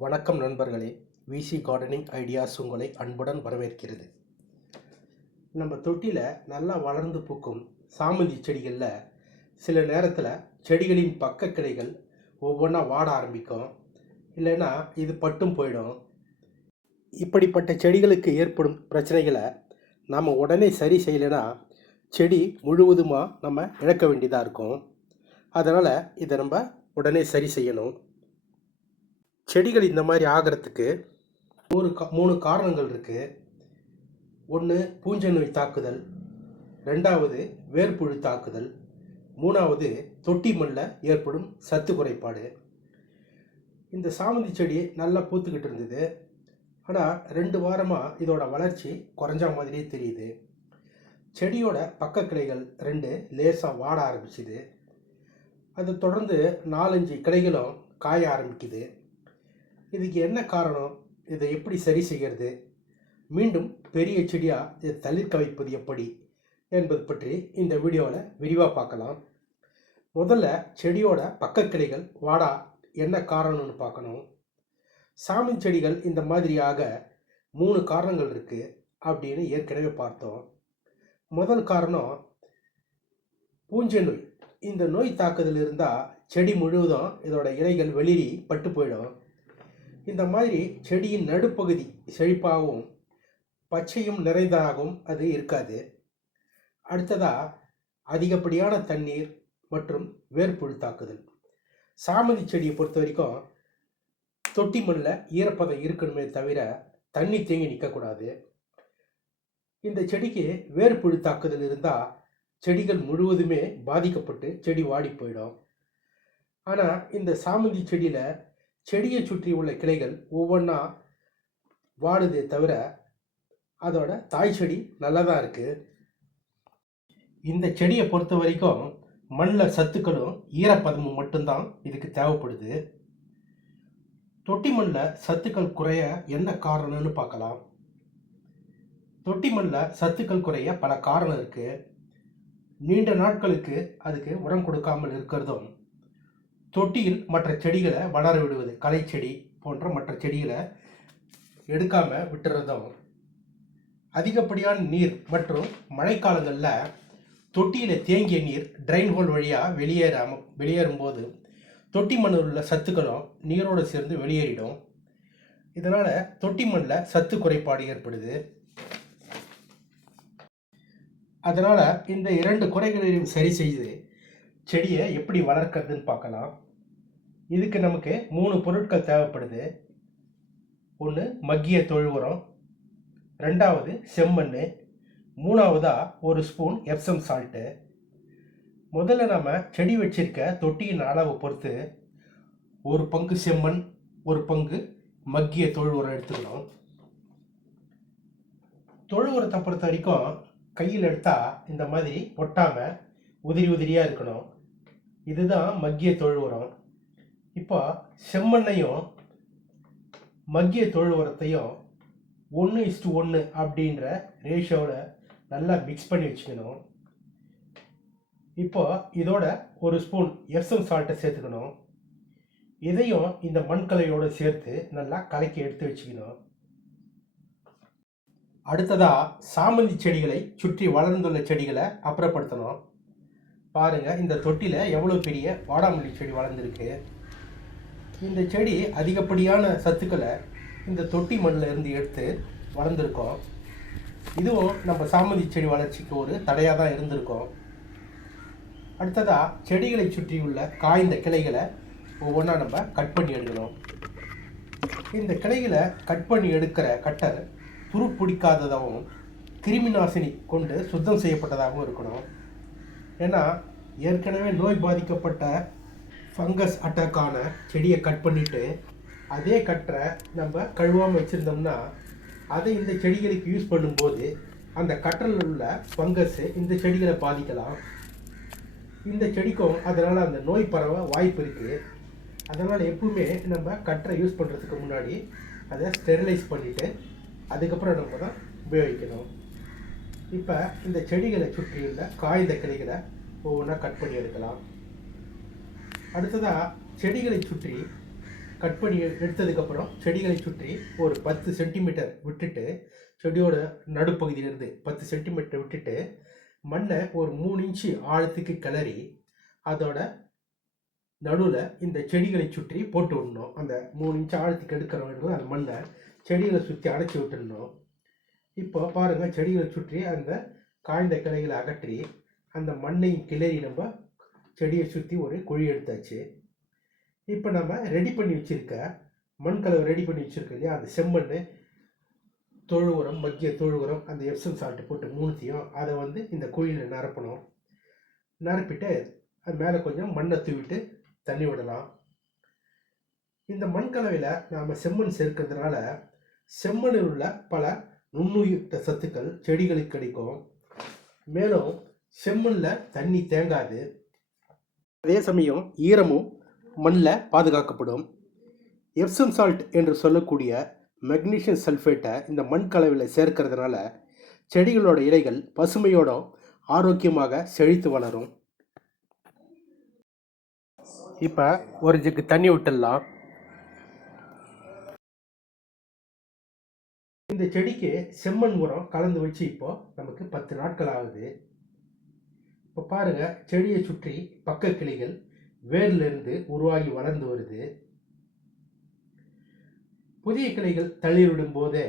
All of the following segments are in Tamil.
வணக்கம் நண்பர்களே. விசி கார்டனிங் ஐடியாஸ் உங்களை அன்புடன் வரவேற்கிறது. நம்ம தொட்டியில் நல்லா வளர்ந்து பூக்கும் சாமந்தி செடிகளில் சில நேரத்தில் செடிகளின் பக்க கிளைகள் ஒவ்வொன்றா வாட ஆரம்பிக்கும். இல்லைன்னா இது பட்டும் போயிடும். இப்படிப்பட்ட செடிகளுக்கு ஏற்படும் பிரச்சனைகளை நாம் உடனே சரி செய்யலைன்னா செடி முழுவதுமாக நம்ம இழக்க வேண்டியதாக இருக்கும். அதனால் இதை நம்ம உடனே சரி செய்யணும். செடிகள் இந்த மாதிரி ஆகிறதுக்கு ஒரு மூணு காரணங்கள் இருக்குது ஒன்று பூஞ்சை நோய் தாக்குதல். ரெண்டாவது வேர்ப்புழு தாக்குதல். மூணாவது தொட்டி மண்ணில் ஏற்படும் சத்து குறைபாடு. இந்த சாமந்தி செடி நல்லா பூத்துக்கிட்டு இருந்தது. ஆனால் ரெண்டு வாரமாக இதோட வளர்ச்சி குறைஞ்ச மாதிரியே தெரியுது. செடியோட பக்க கிளைகள் ரெண்டு லேசாக வாட ஆரம்பிச்சுது. அது தொடர்ந்து நாலஞ்சு கிளைகளும் காய ஆரம்பிக்குது. இதுக்கு என்ன காரணம்? இதை எப்படி சரி செய்கிறது? மீண்டும் பெரிய செடியாக இதை தளிர்க்க வைப்பது எப்படி? என்பது பற்றி இந்த வீடியோவில் விரிவாக பார்க்கலாம். முதல்ல செடியோட பக்க கிளைகள் வாடா என்ன காரணம்னு பார்க்கணும். சாமி செடிகள் இந்த மாதிரியாக மூணு காரணங்கள் இருக்குது அப்படின்னு ஏற்கனவே பார்த்தோம். முதல் காரணம் பூஞ்சை நோய். இந்த நோய் தாக்குதல் இருந்தால் செடி முழுவதும் இதோட இலைகள் வெளிரி பட்டு போயிடும். இந்த மாதிரி செடியின் நடுப்பகுதி செழிப்பாகவும் பச்சையும் நிறைந்ததாகவும் அது இருக்காது. அடுத்ததாக அதிகப்படியான தண்ணீர் மற்றும் வேர்ப்புழு தாக்குதல். சாமந்தி செடியை பொறுத்த வரைக்கும் தொட்டி மண்ணில் ஈரப்பதம் இருக்கணுமே தவிர தண்ணி தேங்கி நிற்கக்கூடாது இந்த செடிக்கு வேர்ப்புழு தாக்குதல் இருந்தால் செடிகள் முழுவதுமே பாதிக்கப்பட்டு செடி வாடி போயிடும். ஆனால் இந்த சாமந்தி செடியில் செடியை சுற்றி உள்ள கிளைகள் ஒவ்வொன்றா வாடுதே தவிர அதோட தாய் செடி நல்லா தான் இருக்குது இந்த செடியை பொறுத்த வரைக்கும் மண்ணில் சத்துக்களும் ஈரப்பதமும் மட்டும்தான் இதுக்கு தேவைப்படுது. தொட்டி மண்ணில் சத்துக்கள் குறைய என்ன காரணம்னு பார்க்கலாம். தொட்டி மண்ணில் சத்துக்கள் குறைய பல காரணம் இருக்குது நீண்ட நாட்களுக்கு அதுக்கு உரம் கொடுக்காமல் இருக்கிறதும் தொட்டியில் மற்ற செடிகளை வளர விடுவது களை செடி போன்ற மற்ற செடிகளை எடுக்காமல் விட்டுறதும் அதிகப்படியான நீர் மற்றும் மழைக்காலங்களில் தொட்டியில் தேங்கிய நீர் ட்ரைன் ஹோல் வழியாக வெளியேறாம வெளியேறும்போது தொட்டி மண்ணில் உள்ள சத்துக்களும் நீரோடு சேர்ந்து வெளியேறிடும். இதனால் தொட்டி மண்ணில் சத்து குறைபாடு ஏற்படுது. அதனால் இந்த இரண்டு குறைகளையும் சரி செய்து செடியை எப்படி வளர்க்கறதுன்னு பார்க்கலாம். இதுக்கு நமக்கு மூணு பொருட்கள் தேவைப்படுது. ஒன்று மக்கிய தொழு உரம் ரெண்டாவது செம்மண் மூணாவதாக ஒரு ஸ்பூன் எப்சம் சால்ட்டு. முதல்ல நம்ம செடி வச்சிருக்க தொட்டியின் அளவை பொறுத்து ஒரு பங்கு செம்மண் ஒரு பங்கு மக்கிய தொழு உரம் எடுத்துக்கணும். தொழு உரத்தை பொறுத்த வரைக்கும் கையில் எடுத்தால் இந்த மாதிரி ஒட்டாமல் உதிரி உதிரியாக இருக்கணும். இதுதான் மக்கிய தொழு உரம். இப்போ செம்மண்ணையும் மக்கிய தொழு உரத்தையும் ஒன்று இஸ்டு ஒன்று அப்படின்ற ரேஷியோவில் நல்லா மிக்ஸ் பண்ணி வச்சுக்கணும். இப்போ இதோட ஒரு ஸ்பூன் எப்சம் சால்ட்டை சேர்த்துக்கணும். இதையும் இந்த மண்கலையோடு சேர்த்து நல்லா கலக்கி எடுத்து வச்சுக்கணும். அடுத்ததாக சாமந்தி செடிகளை சுற்றி வளர்ந்துள்ள செடிகளை அப்புறப்படுத்தணும். பாருங்க இந்த தொட்டியில் எவ்வளோ பெரிய வாடாமல்லி செடி வளர்ந்துருக்கு? இந்த செடி அதிகப்படியான சத்துக்களை இந்த தொட்டி மண்ணில் இருந்து எடுத்து வளர்ந்துருக்கோம். இதுவும் நம்ம சாமந்தி செடி வளர்ச்சிக்கு ஒரு தடையாக தான் இருந்திருக்கும். அடுத்ததாக செடிகளை சுற்றியுள்ள காய்ந்த கிளைகளை ஒவ்வொன்றா நம்ம கட் பண்ணி எடுக்கணும். இந்த கிளைகளை கட் பண்ணி எடுக்கிற கட்டர் துரு பிடிக்காததாகவும் கிருமி நாசினி கொண்டு சுத்தம் செய்யப்பட்டதாகவும் இருக்கணும். ஏன்னா ஏற்கனவே நோய் பாதிக்கப்பட்ட ஃபங்கஸ் அட்டாக்கான செடியை கட் பண்ணிவிட்டு அதே கட்டரை நம்ம கழுவாமல் வச்சுருந்தோம்னா அதை இந்த செடிகளுக்கு யூஸ் பண்ணும்போது அந்த கட்டரில் உள்ள ஃபங்கஸ்ஸு இந்த செடிகளை பாதிக்கலாம். இந்த செடிக்கும் அதனால் அந்த நோய் பரவ வாய்ப்பு இருக்குது அதனால் எப்பவுமே நம்ம கட்டரை யூஸ் பண்ணுறதுக்கு முன்னாடி அதை ஸ்டெரிலைஸ் பண்ணிவிட்டு அதுக்கப்புறம் நம்ம தான் உபயோகிக்கணும். இப்போ இந்த செடிகளை சுற்றியுள்ள காய்ந்த கிளைகளை ஒவ்வொன்றா கட் பண்ணி எடுக்கலாம். அடுத்ததாக செடிகளை சுற்றி கட் பண்ணி எடுத்ததுக்கப்புறம் செடிகளை சுற்றி ஒரு பத்து சென்டிமீட்டர் விட்டுட்டு செடியோட நடுப்பகுதியிலிருந்து பத்து சென்டிமீட்டர் விட்டுட்டு மண்ணை ஒரு மூணு இன்ச்சு ஆழத்துக்கு கிளறி அதோட நடுவில் இந்த செடிகளை சுற்றி போட்டு விடணும். அந்த மூணு இன்ச்சு ஆழத்துக்கு எடுக்கிற வேண்டியது அந்த மண்ணை செடிகளை சுற்றி அடைச்சி விட்டுடணும். இப்போ பாருங்கள் செடிகளை சுற்றி அந்த காய்ந்த கிளைகளை அகற்றி அந்த மண்ணையும் கிளறி நம்ம செடியை சுற்றி ஒரு குழி எடுத்தாச்சு. இப்போ நம்ம ரெடி பண்ணி வச்சுருக்க மண் கலவை ரெடி பண்ணி வச்சுருக்க இல்லையா? அந்த செம்மண் தொழு உரம் மக்கிய தொழு உரம் அந்த எப்சம் சால்ட்டு போட்டு மூணுத்தையும் அதை வந்து இந்த குழியில் நிரப்பணும். நிரப்பிட்டு அது மேலே கொஞ்சம் மண்ணை தூவிட்டு தண்ணி விடலாம். இந்த மண் கலவையில் நாம் செம்மண் சேர்க்கிறதுனால செம்மண்ணில் உள்ள பல நுண்ணுயிர் சத்துக்கள் செடிகளுக்கு கிடைக்கும். மேலும் செம்மண்ணில் தண்ணி தேங்காது. அதே சமயம் ஈரமும் மண்ணில் பாதுகாக்கப்படும். எப்சம் சால்ட் என்று சொல்லக்கூடிய மெக்னீஷியம் சல்ஃபேட்டை இந்த மண் கலவையில் சேர்க்கறதுனால செடிகளோட இலைகள் பசுமையோட ஆரோக்கியமாக செழித்து வளரும். இப்போ ஒரு ஜக்கு தண்ணி விட்டுடலாம் இந்த செடிக்கு செம்மண் உரம் கலந்து வச்சு இப்போ நமக்கு பத்து நாட்கள் ஆகுது. இப்போ பாருங்கள் செடியை சுற்றி பக்க கிளைகள் வேர்லேருந்து உருவாகி வளர்ந்து வருது. புதிய கிளைகள் தளிரிடும் போதே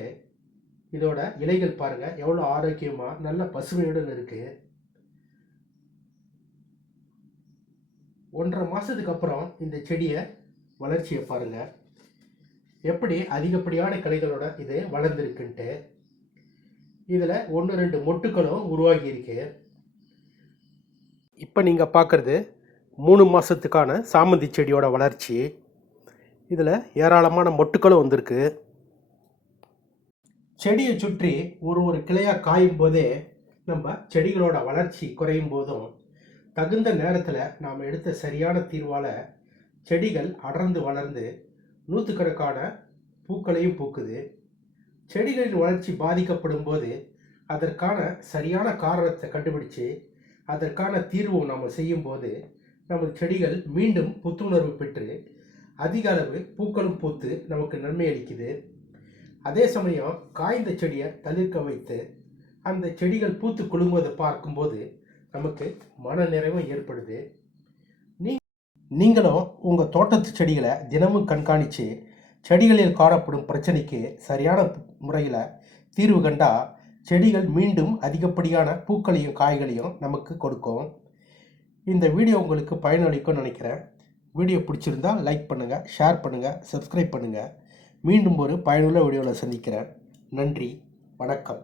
இதோட இலைகள் பாருங்கள் எவ்வளோ ஆரோக்கியமாக நல்ல பசுமையுடன் இருக்குது ஒன்றரை மாதத்துக்கு அப்புறம் இந்த செடியை வளர்ச்சியை பாருங்கள் எப்படி அதிகப்படியான கலைகளோட இது வளர்ந்துருக்குன்ட்டு இதில் ஒன்று ரெண்டு மொட்டுக்களும் உருவாகி இருக்கு. இப்போ நீங்கள் பார்க்குறது மூணு மாதத்துக்கான சாமந்தி செடியோட வளர்ச்சி. இதில் ஏராளமான மொட்டுக்களும் வந்திருக்கு. செடியை சுற்றி ஒரு ஒரு கிளையாக காயும் போதே நம்ம செடிகளோட வளர்ச்சி குறையும் போதும். தகுந்த நேரத்தில் நாம் எடுத்த சரியான தீர்வால் செடிகள் அடர்ந்து வளர்ந்து நூற்றுக்கணக்கான பூக்களையும் பூக்குது. செடிகளின் வளர்ச்சி பாதிக்கப்படும் போது அதற்கான சரியான காரணத்தை கண்டுபிடிச்சு அதற்கான தீர்வு நம்ம செய்யும்போது நமது செடிகள் மீண்டும் புத்துணர்வு பெற்று அதிக அளவு பூக்களும் பூத்து நமக்கு நன்மை அளிக்குது. அதே சமயம் காய்ந்த செடியை தளிர்க்க வைத்து அந்த செடிகள் பூத்து குலுங்குவதை பார்க்கும்போது நமக்கு மன நிறைவும் ஏற்படுது. நீங்களும் உங்கள் தோட்டத்து செடிகளை தினமும் கண்காணித்து செடிகளில் காணப்படும் பிரச்சனைக்கு சரியான முறையில் தீர்வு கண்டா செடிகள் மீண்டும் அதிகப்படியான பூக்களையும் காய்களையும் நமக்கு கொடுக்கும். இந்த வீடியோ உங்களுக்கு பயனளிக்கும்னு நினைக்கிறேன். வீடியோ பிடிச்சிருந்தா லைக் பண்ணுங்கள் ஷேர் பண்ணுங்கள் சப்ஸ்கிரைப் பண்ணுங்கள் மீண்டும் ஒரு பயனுள்ள வீடியோவில் சந்திக்கிறேன். நன்றி வணக்கம்.